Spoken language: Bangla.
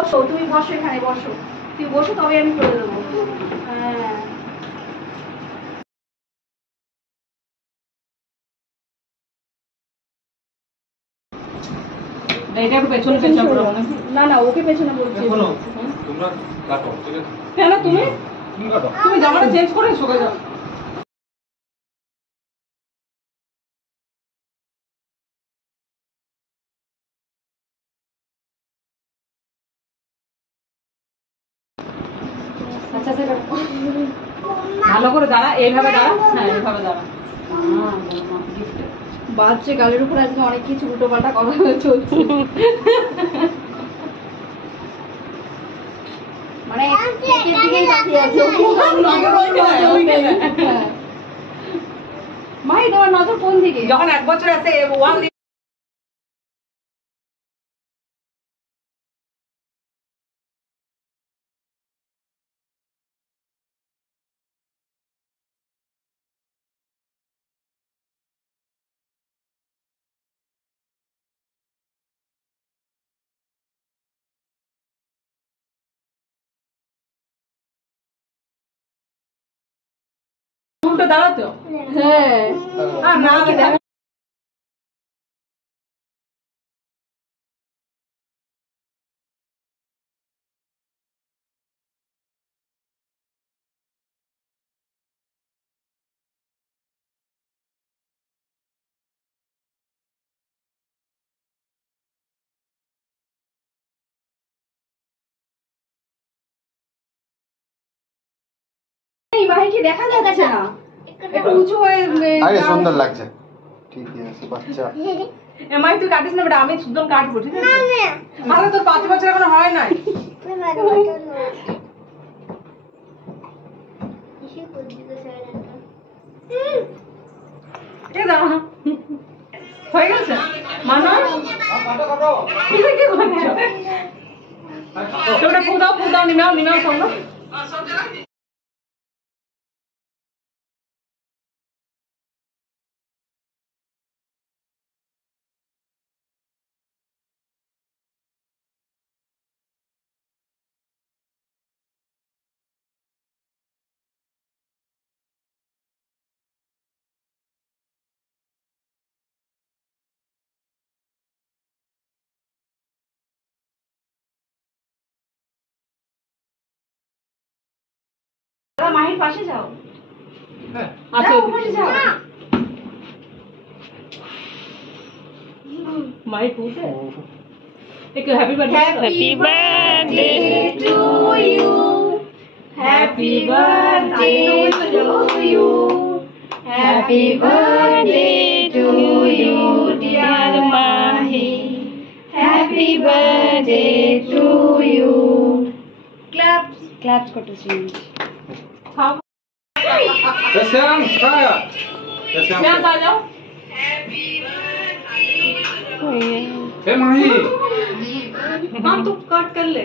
বসো, তুমি বসো, এখানে বসো, তুমি বসো, তবে আমি করে দেবো। হ্যাঁ, না না, ওকে পেছনে বলছি। তোমরা কাটো, ঠিক আছে? কেন তুমি কাটো। তুমি জামাটা চেঞ্জ করে এসো, যাও। আচ্ছা আচ্ছা, ভালো করে দাঁড়া, এইভাবে দাঁড়া। হ্যাঁ, এইভাবে দাঁড়া। বাচ্চা গালের উপর আজকে অনেক কিছু উল্টো পাল্টা কথা চলছে। মানে একের দিকেই তাকিয়ে আছে। ভাই, তোমার নজর কোন দিকে? যখন 1 বছর আছে ওয়ান উল্টো দাঁড়াতো। হ্যাঁ, আর না দেখো, এই ভাইকে দেখা যাচ্ছে না, একটু উঁচু হয়ে। আরে সুন্দর লাগছে, ঠিকই আছে বাচ্চা। এমআই তুই কাটিস না বেটা, আমি সুন্দর কাটবো, ঠিক আছে? আরে তোর 5 বছর এখনো হয় নাই। এ দাঁড়া, হয়ে গেছে মানো। কি করছো? তোমরা ফুল দাও, নিমাও শোনো। মাহির পাশে যাও। আচ্ছা, যাও, ওখানে যাও। মাই পুছে एक happy birthday. Happy birthday to you. Happy birthday to you. Happy birthday to you, dear Mahi. Happy birthday to you. Claps করতেছি। श्याम साया, श्याम आ जाओ। ए माही, हम तो काट कर ले।